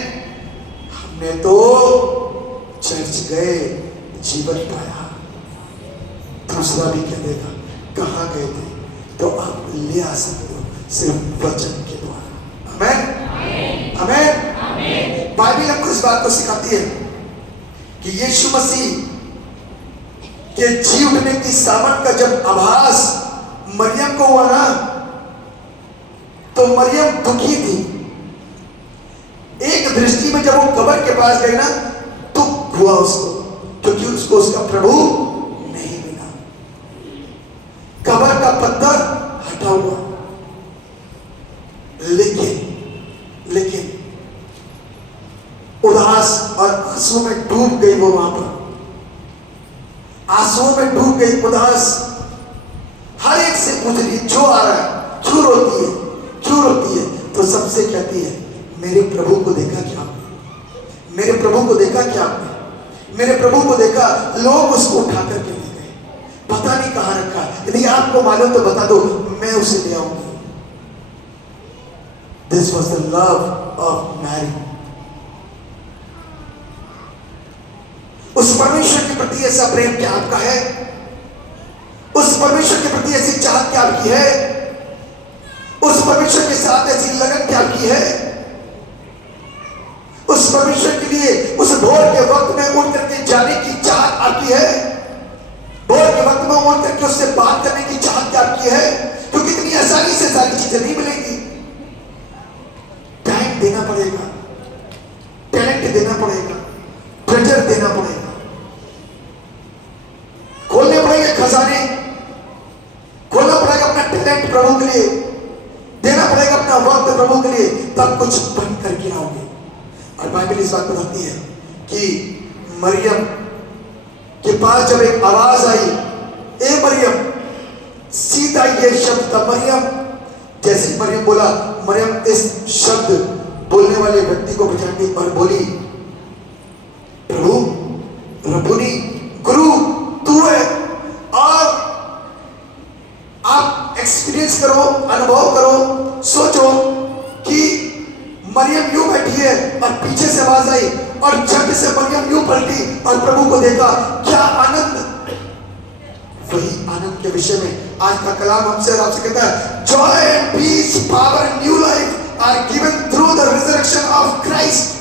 हमने तो चर्च गए, जीवन पाया। दूसरा भी कह देगा, कहाँ गए थे? तो आप ले आ सकते हो सिर्फ वचन के द्वारा। आमीन। आमीन। बाइबल हमको इस बात को सिखाती है कि यीशु मसीह के जी उठने की सामर्थ का जब आभास मरियम को हुआ ना, तो मरियम दुखी थी। एक दृष्टि में जब वो कब्र के पास गई ना, दुख हुआ उसको, क्योंकि उसको उसका प्रभु नहीं मिला। कब्र का पत्थर हटा हुआ, लेकिन उदास और आंसू में डूब गई वो। वहां पर आंसुओं में डूब गई, उदास। हर एक से पूछ रही, जो आ रहा है, क्यों रोती है, क्यों रोती है? तो सबसे कहती है, मेरे प्रभु को देखा क्या आपने? मेरे प्रभु को देखा क्या आपने? मेरे प्रभु को देखा। लोग उसको उठा करके ले गए, पता नहीं कहां रखा। यदि आपको मालूम तो बता दो, मैं उसे ले आऊंगी। This was the love of Mary. उस परमेश्वर के प्रति ऐसा प्रेम क्या आपका है? उस परमेश्वर के प्रति ऐसी चाहत क्या आपकी है? उस परमेश्वर के साथ ऐसी लगन क्या आपकी है? उस परमेश्वर के लिए उस भोर के वक्त में उठ करके जाने की चाहत आपकी है? भोर के वक्त में तोड़ करके उससे बात करने की चाहत क्या की है, क्योंकि इतनी आसानी से सारी चीजें नहीं मिलेंगी। टाइम देना पड़ेगा, टैलेंट देना पड़ेगा, ट्रेजर देना पड़ेगा, खोलने पड़ेंगे खजाने, खोलना पड़ेगा अपना टैलेंट प्रभु के लिए, देना पड़ेगा अपना वक्त प्रभु के लिए, तब कुछ बन करके आओगे। और बाइबल इस बात को बताती है कि मरियम के पास जब एक आवाज आई, ए मरियम, सीधा ये शब्द था मरियम। जैसे मरियम बोला, मरियम इस शब्द बोलने वाले व्यक्ति को पहचानती और बोली, प्रभु, रब्बुनी, गुरु तू है। और आप एक्सपीरियंस करो, अनुभव करो, सोचो कि मरियम यूं बैठी है और पीछे से आवाज आई और झट से मरियम यूं पलटी और प्रभु को देखा। क्या आनंद! वही आनंद के विषय में आज का कलाम हमसे और आपसे कहता है, joy and peace, power and new life are given through the resurrection of Christ.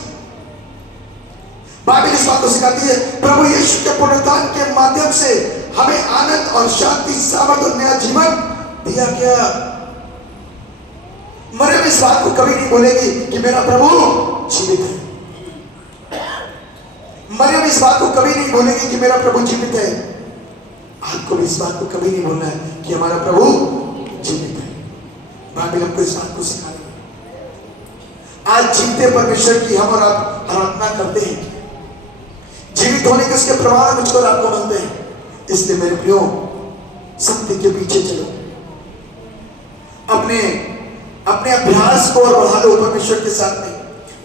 Bible इस बात को सिखाती है, प्रभु यीशु के पुनरुत्थान के माध्यम से हमें आनंद और शांति, सामर्थ और नया जीवन दिया गया। मरियम इस बात को कभी नहीं बोलेगी कि मेरा प्रभु जीवित है। मरियम इस बात को कभी नहीं बोलेगी कि मेरा प्रभु जीवित है। आपको भी इस बात को कभी नहीं बोलना है कि हमारा प्रभु जीवित है। बाइबल हमको इस बात को सिखा रही है। आज जीवते परमेश्वर की हम और आप आराधना करते हैं, जीवित होने के उसके प्रमाण मुझको और आपको मिलते हैं। इसलिए मेरे प्रियो, सत्य के पीछे चलो, अपने अपने अभ्यास को और बढ़ा लो परमेश्वर के साथ में,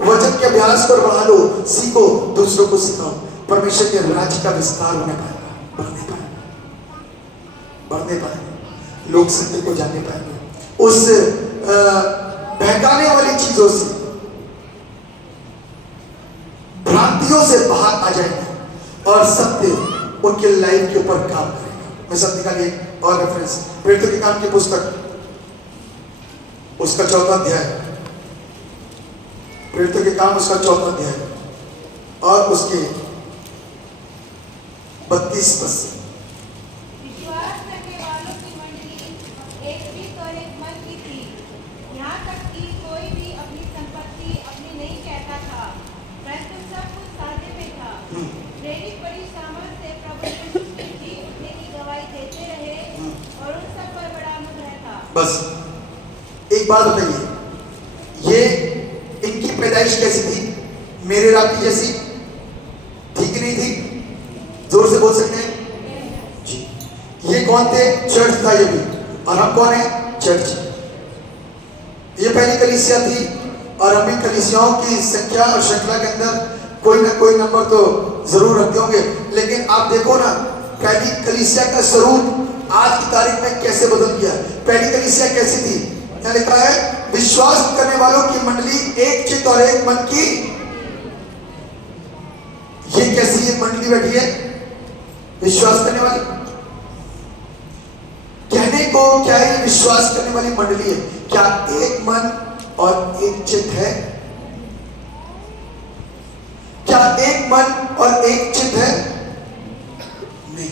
वचन के अभ्यास को और बढ़ा लो, सीखो, दूसरों को सिखाओ। परमेश्वर के राज्य का विस्तार होने पाएगा, बढ़ने पाएंगे, लोग सत्य को जानने पाएंगे, उस बहकाने वाली चीजों से, भ्रांतियों से बाहर आ जाएंगे और सत्य उनके लाइफ के ऊपर काम करेगा। मैं सत्य का एक और रेफरेंस, प्रेरितों के काम की पुस्तक उसका 4वां अध्याय, प्रेरितों के काम उसका 4वां अध्याय और उसके 32 पद। विश्वास करने वालों की मंडली एक चित्त और एक मन की थी। यहाँ तक कि कोई भी अपनी संपत्ति अपनी नहीं कहता था, परंतु सब कुछ साझे में था। प्रेरित बड़ी सामर्थ से प्रभु यीशु के जी उठने की गवाही देते रहे और उन सब पर बड़ा अनुग्रह था। बस एक बात बताइए, ये इनकी पैदाइश कैसी थी? मेरे और आपकी जैसी थी कि नहीं थी? जोर से बोल सकते हैं जी। ये कौन थे? चर्च था ये भी, और हम कौन है? चर्च। ये पहली कलीसिया थी और अभी कलीसियाओं की संख्या और श्रृंखला के अंदर कोई ना कोई नंबर तो जरूर रखते होंगे, लेकिन आप देखो ना, पहली कलीसिया का स्वरूप आज की तारीख में कैसे बदल गया। पहली कलीसिया कैसी थी? यहाँ लिखा है, विश्वास करने वालों की मंडली एक चित्त और एक मन की। ये कैसी ये मंडली बैठी है? विश्वास करने वाली। कहने को क्या है? विश्वास करने वाली मंडली है। क्या एक मन और एक चित्त है? क्या एक मन और एक चित्त है? नहीं।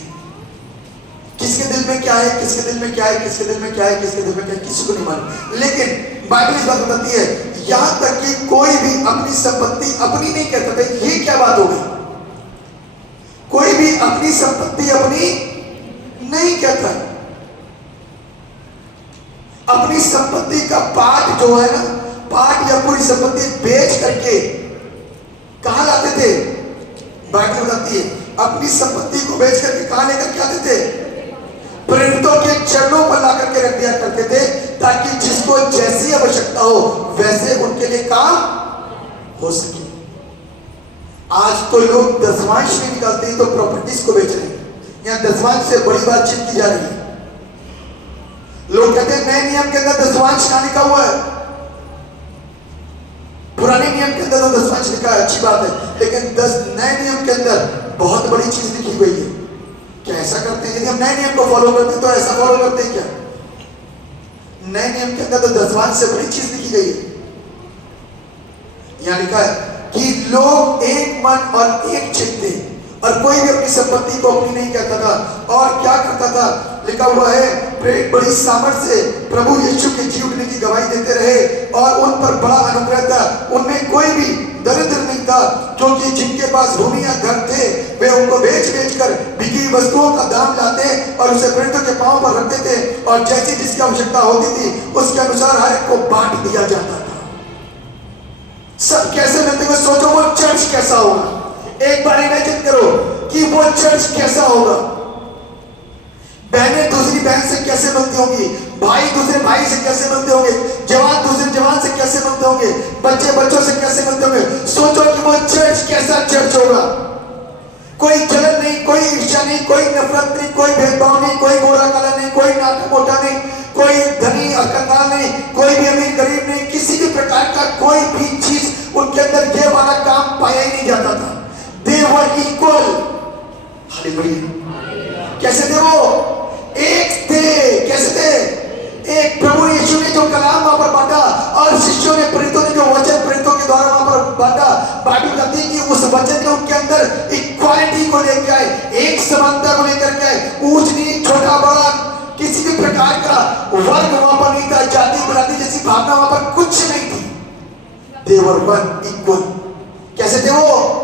किसके दिल में क्या है, किसके दिल में क्या है, किसके दिल में क्या है, किसके दिल में क्या है, किसी को नहीं मालूम। लेकिन बाइबल इस बात बताती है, यहां तक कि कोई भी अपनी संपत्ति अपनी नहीं कहता था। ये क्या बात हो गई? कोई भी अपनी संपत्ति अपनी नहीं कहता। अपनी संपत्ति का पार्ट जो है ना, पार्ट या पूरी संपत्ति बेच करके कहां लाते थे? बाइबल बताती है, अपनी संपत्ति को बेच करके कहां लेकर के आते थे? प्रेरितों के चरणों पर ला करके रख दिया करते थे, ताकि जिसको जैसी आवश्यकता हो वैसे उनके लिए काम हो सके। आज तो लोग दशमांश नहीं निकालते हैं तो प्रॉपर्टीज को बेच रहे हैं। यहाँ दशमांश से बड़ी बातचीत की जा रही है। लोग कहते हैं नए नियम के अंदर दशमांश कहां लिखा हुआ है? पुराने नियम के अंदर तो दशमांश लिखा है, अच्छी बात है, लेकिन नए नियम के अंदर बहुत बड़ी चीज लिखी हुई है। क्या ऐसा करते हैं? यदि हम नए नियम को फॉलो करते हैं तो ऐसा फॉलो करते हैं क्या? नए नियम के अंदर तो दशमांश से बड़ी चीज लिखी गई है। यहाँ लिखा है कि लोग एक मन और एक चित्त थे और कोई भी अपनी संपत्ति को अपनी नहीं कहता था। और क्या करता था, लिखा हुआ है, प्रेरित बड़ी सामर्थ से प्रभु यीशु के जी उठने की गवाही देते रहे और उन पर बड़ा अनुग्रह था। उनमें कोई भी दरिद्र नहीं था, क्योंकि जिनके पास भूमि या घर थे वे उनको बेच कर बिकी वस्तुओं का दाम लाते और उसे प्रेरितों के पांव पर रखते थे, और जैसी जिसकी आवश्यकता होती थी उसके अनुसार हर एक को बांट दिया जाता था। सब कैसे मिलते हुए सोचो, वो चर्च कैसा होगा। एक बार इमेजिन करो कि वो चर्च कैसा होगा। बहनें दूसरी बहन से कैसे मिलती होंगी, भाई दूसरे भाई से कैसे मिलते होंगे, जवान दूसरे जवान से कैसे मिलते होंगे, बच्चे बच्चों से कैसे मिलते होंगे। सोचो कि वो चर्च कैसा चर्च होगा। कोई जलन नहीं, कोई ईर्ष्या नहीं, कोई नफरत नहीं, कोई भेदभाव नहीं, कोई गोरा काला नहीं, कोई नाटा मोटा नहीं, कोई धनी और कंगाल नहीं, कोई भी अमीर गरीब नहीं, किसी भी प्रकार का कोई भी चीज उनके अंदर ये वाला काम पाया ही नहीं जाता था। They were equal. हालेलुया। कैसे थे वो? एक थे। कैसे थे? एक प्रभु यीशु ने जो कलाम वहां पर बांटा और शिष्यों ने, प्रेरितों ने जो वचन प्रेरितों के द्वारा वहां पर बांटा, बाइबल कहती है कि उस वचन ने उनके अंदर इक्वालिटी को लेकर आए, एक समानता को लेकर के आए। ऊंच नीच, छोटा बड़ा, किसी भी प्रकार का वर्ग वहां पर नहीं था, जाति बिरादरी जैसी भावना वहां पर कुछ नहीं थी। They were one, equal. कैसे थे वो?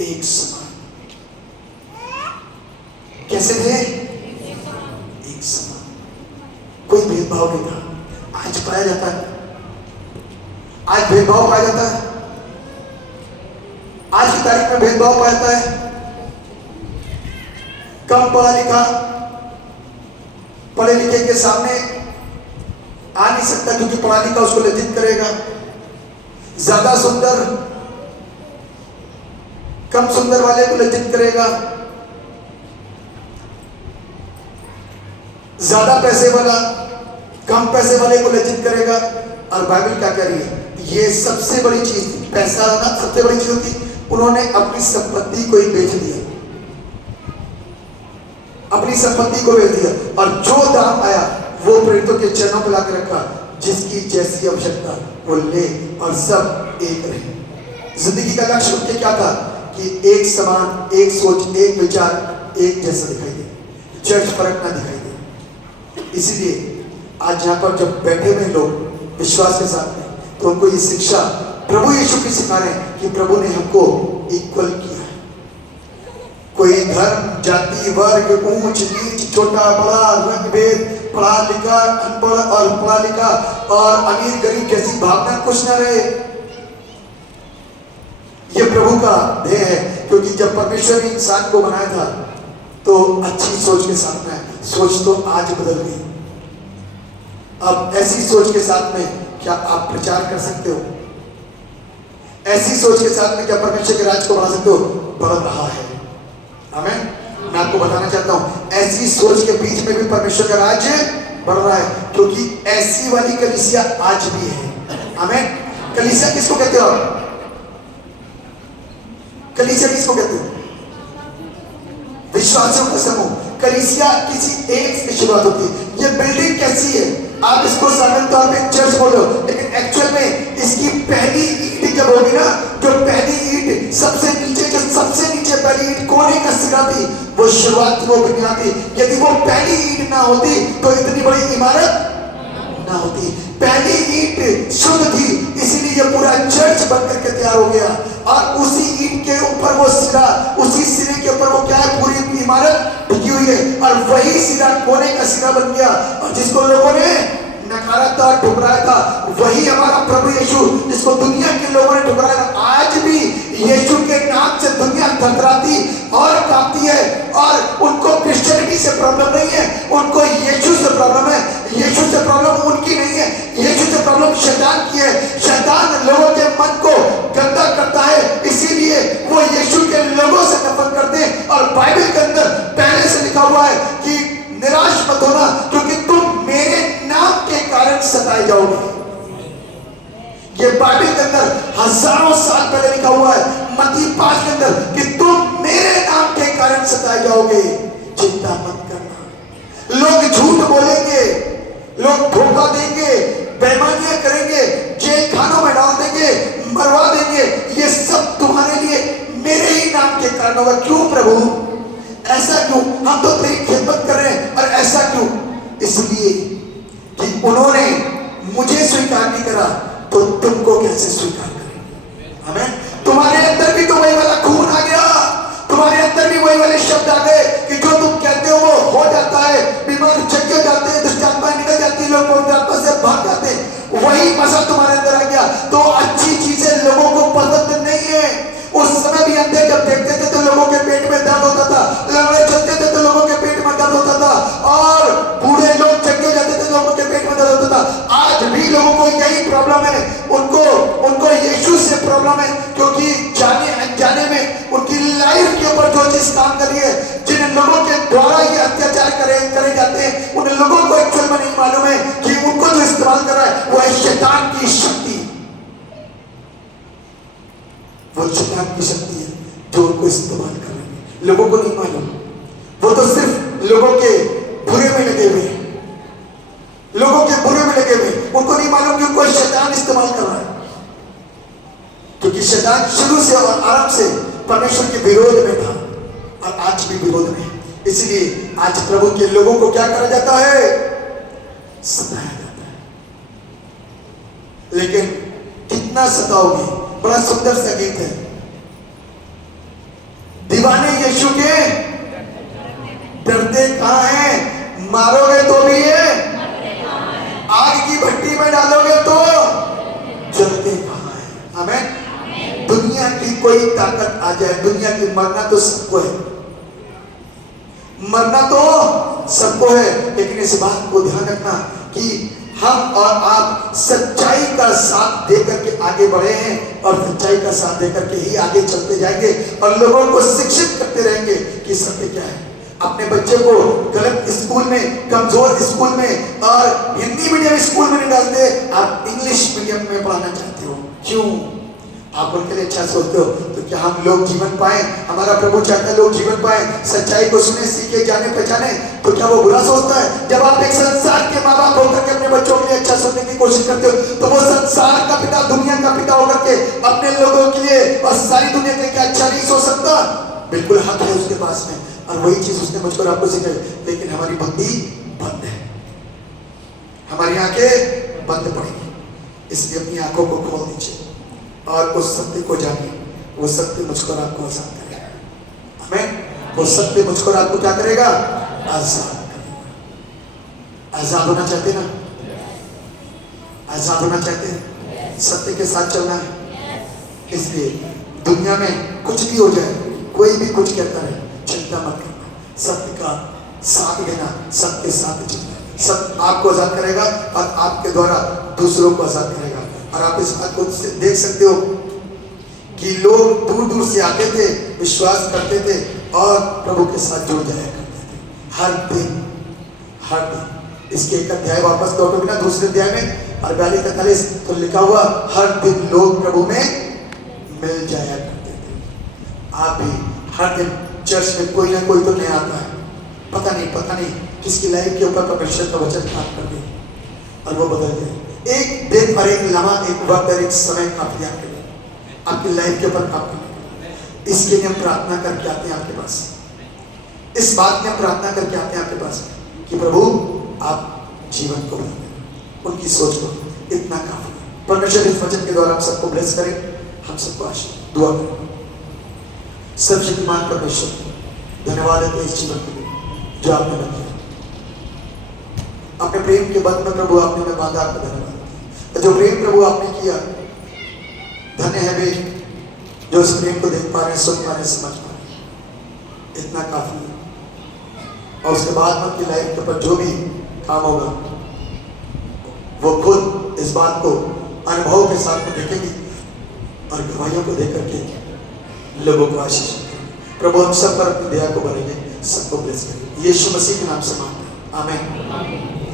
एक समान। कैसे थे? एक समान। कोई भेदभाव नहीं था। आज पाया जाता है, आज भेदभाव पाया जाता है, आज की तारीख में भेदभाव पाया जाता है। कम पढ़ा लिखा पढ़े लिखे के सामने आ नहीं सकता, क्योंकि पढ़ा लिखा उसको लज्जित करेगा। ज्यादा सुंदर कम सुंदर वाले को लज्जित करेगा, ज्यादा पैसे वाला कम पैसे वाले को लज्जित करेगा। और बाइबल क्या कह रही है? ये सबसे बड़ी चीज थी, पैसा ना सबसे बड़ी चीज होती। उन्होंने अपनी संपत्ति को ही बेच दिया, अपनी संपत्ति को बेच दिया, और जो दाम आया वो प्रेरितों के चरणों पर लाकर रखा। जिसकी जैसी आवश्यकता वो ले, और सब एक रहे। जिंदगी का लक्ष्य उनके क्या था कि एक समान, एक सोच, एक विचार एक जैसा दिखाई दे, चर्च फर्क ना दिखाई दे। इसीलिए आज यहाँ पर जब बैठे हुए लोग विश्वास के साथ में, तो उनको ये शिक्षा प्रभु यीशु की सिखा रहे हैं कि प्रभु ने हमको इक्वल किया है। कोई धर्म, जाति, वर्ग, ऊंच नीच, छोटा बड़ा, रंग भेद, पढ़ा लिखा, अनपढ़ और पढ़ा लिखा और अमीर गरीब जैसी भावना कुछ न रहे। ये प्रभु का ध्येय है, क्योंकि जब परमेश्वर ने इंसान को बनाया था तो अच्छी सोच के साथ में, सोच तो आज बदल गई। अब ऐसी सोच के साथ में क्या आप प्रचार कर सकते हो? ऐसी सोच के साथ में क्या परमेश्वर के राज को बढ़ा सकते हो? बढ़ रहा है। आमीन। मैं आपको बताना चाहता हूं, ऐसी सोच के बीच में भी परमेश्वर का राज्य बढ़ रहा है, क्योंकि ऐसी वाली कलीसिया आज भी है। आमीन। कलीसिया किसको कहते हो? कलीसिया किसको कहते हो? विश्वासियों का समूह। कलीसिया किसी एक से शुरुआत होती है। ये बिल्डिंग कैसी है? आप इसको सामान्य तौर पे चर्च बोलो, लेकिन एक्चुअल में इसकी पहली ईंट जब होगी ना, जो पहली ईंट सबसे नीचे, जो सबसे नीचे पहली ईंट कोने का सिरा थी, वो शुरुआत, वो बुनियाद थी। यदि वो पहली ईंट ना होती तो इतनी बड़ी इमारत ना होती। पहली ईंट शुद्ध थी, इसीलिए ये पूरा चर्च बनकर के तैयार हो गया। और उसी ईंट के ऊपर वो सिरा, उसी सिरे के ऊपर वो क्या है, पूरी इमारत टिकी हुई है। और वही सिरा कोने का सिरा बन गया, और जिसको लोगों ने नकारा था, ठुकराया था, वही हमारा प्रभु यीशु, जिसको दुनिया के लोगों ने ठुकराया। आज भी यीशु के नाम से दुनिया थरथराती और कांपती है, और उनको क्रिश्चियनिटी से प्रॉब्लम नहीं है, उनको यीशु से प्रॉब्लम है। यीशु से प्रॉब्लम उनकी नहीं है, यीशु से प्रॉब्लम शैतान की है। शैतान लोगों के मन को गंदा करता है, इसीलिए वो यीशु के लोगों से नफरत करते हैं। और बाइबल के अंदर पहले से लिखा हुआ है कि निराश मत होना, क्योंकि तुम मेरे नाम के कारण सताए जाओगे। ये बाइबल के अंदर हजारों साल पहले लिखा हुआ है, मत्ती 5 के अंदर, कि तुम मेरे नाम के कारण सताए जाओगे। चिंता मत करना। लोग झूठ बोलेंगे, लोग धोखा देंगे, बेईमानियां करेंगे, जेल खानों में डाल देंगे, मरवा देंगे। ये सब तुम्हारे लिए मेरे ही नाम के कारण कारण होगा, क्यों प्रभु, ऐसा क्यों, हम तो तेरी खिदमत कर रहे हैं और ऐसा क्यों? इसलिए कि उन्होंने मुझे स्वीकार नहीं करा तो तुमको कैसे स्वीकार करेंगे? हमें तुम्हारे अंदर भी तो वही वाला खून आ गया, तुम्हारे अंदर भी वही वाले शब्द आ गए कि जो तुम कहते हो वो हो जाता है, बीमार चक्के जाते हैं, दुष्ट आत्मा निकल जाती है, लोग पवित्र आत्मा से भाग जाते हैं, वही मसा तुम्हारे अंदर आ गया। तो अच्छी चीजें लोगों को पसंद नहीं है। उस समय भी अंधे जब देखते थे तो लोगों के पेट में दर्द होता था, लंगड़े चलते थे तो लोगों के पेट में दर्द होता था, और बूढ़े लोग चक्के जाते थे लोगों के पेट में दर्द होता था। आज भी लोगों को यही प्रॉब्लम है, उनको यीशु से प्रॉब्लम है, क्योंकि जाने अनजाने में उनकी लाइफ के ऊपर जो चीज काम कर रही है, जिन लोगों के द्वारा ये अत्याचार करे जाते हैं, उन लोगों को एक्चुअल में नहीं मालूम है कि उनको जो इस्तेमाल कर रहा है वो है शैतान की शक्ति। वो शैतान की शक्ति है जो उनको इस्तेमाल कर रही है, लोगों को नहीं मालूम। वो तो सिर्फ लोगों के बुरे में लगे हुए हैं, लोगों के बुरे में लगे हुए, उनको नहीं मालूम कि उनको शैतान इस्तेमाल कर रहा है, क्योंकि शैतान शुरू से और आरंभ से परमेश्वर के विरोध में था और आज भी विरोध में है। इसलिए आज प्रभु के लोगों को क्या करा जाता है? सताया जाता है। लेकिन कितना सताओगे? बड़ा सुंदर सा गीत है, दीवाने यीशु के डरते कहां हैं, मारोगे तो भी है, आग की भट्टी में डालोगे तो जलते कहां हैं। आमीन। दुनिया की कोई ताकत आ जाए, दुनिया की मरना तो सबको है, मरना तो सबको है, लेकिन इस बात को ध्यान रखना कि हम और आप सच्चाई का साथ देकर के आगे बढ़े हैं और सच्चाई का साथ देकर के ही आगे चलते जाएंगे और लोगों को शिक्षित करते रहेंगे कि सत्य क्या है। अपने बच्चे को गलत स्कूल में, कमजोर स्कूल में और हिंदी मीडियम स्कूल में नहीं डालते, आप इंग्लिश मीडियम में पढ़ाना चाहते हो, क्यों? आप उनके लिए अच्छा सोचते हो, तो क्या हम लोग जीवन पाए? हमारा प्रभु चाहता है लोग जीवन पाए, सच्चाई को सुने, सीखे, जाने पहचाने, तो क्या वो बुरा सोचता है? जब आप एक संसार के माँ बाप होकर के अपने बच्चों के लिए अच्छा सुनने की कोशिश करते हो, तो वो संसार का पिता, दुनिया का पिता होकर के अपने लोगों के लिए और सारी दुनिया के लिए क्या अच्छा नहीं सोच सकता? बिल्कुल हक है उसके पास में, और वही चीज उसने मुझको आपको सिखाई। लेकिन हमारी बुद्धि बंद है, हमारी आंखें बंद पड़ेगी, इसलिए अपनी आंखों को खोल दीजिए और उस सत्य को जानिए। वो सत्य मुझको और आपको आजाद करेगा। हमें वो सत्य मुझको और आपको क्या करेगा? आजाद करेगा। आजाद होना चाहते ना? आजाद होना चाहते हैं? सत्य के साथ चलना है। इसलिए दुनिया में कुछ भी हो जाए, कोई भी कुछ कहता रहे, चिंता मत करना, सत्य का साथ देना, सत्य के साथ चलना। सत्य आपको आजाद करेगा और आपके द्वारा दूसरों को आजाद करेगा। और आप इस बात को देख सकते हो कि लोग दूर दूर से आते थे, विश्वास करते थे और प्रभु के साथ जुड़ जाया करते थे हर दिन, हर दिन। इसके एक अध्याय वापस लौटोगे ना, दूसरे अध्याय में 42-43 तो लिखा हुआ, हर दिन लोग प्रभु में मिल जाया करते थे। आप भी हर दिन चर्च में कोई ना कोई तो नया आता है, पता नहीं किसकी लाइफ के ऊपर परमेश्वर का वचन काम कर दे और वो बदल जाए। एक दिन और एक लम्हा, एक वक्त और एक समय काफी आपके लिए, आपकी लाइफ के ऊपर काम करने। इसके लिए हम प्रार्थना करके आते हैं आपके पास, इस बात में हम प्रार्थना करके आते हैं आपके पास कि प्रभु आप जीवन को बदलें, उनकी सोच को, इतना काफी। परमेश्वर इस वचन के द्वारा हम सबको ब्लेस करें, हम सबको आशीर्वाद दुआ करें। सर्वशक्तिमान परमेश्वर, धन्यवाद है इस जीवन के लिए जो आपने बनाया, अपने प्रेम के बंध में प्रभु आपने हमें बांधा। आपका धन्यवाद। जो प्रेम प्रभु आपने किया, धन्य है वे जो उस प्रेम को देख पा रहे हैं, सुन पा रहे हैं, समझ पा रहे हैं, इतना काफी है। और उसके बाद में अपनी लाइफ के ऊपर जो भी काम होगा वो खुद इस बात को अनुभव के साथ में देखेंगे और गवाहियों को देख करके लोगों को आशीष देंगे। प्रभु हम सब पर अपनी दया को बढ़ेंगे, सबको ब्लेस करेंगे। यीशु मसीह के नाम से मांगते हैं, आमीन।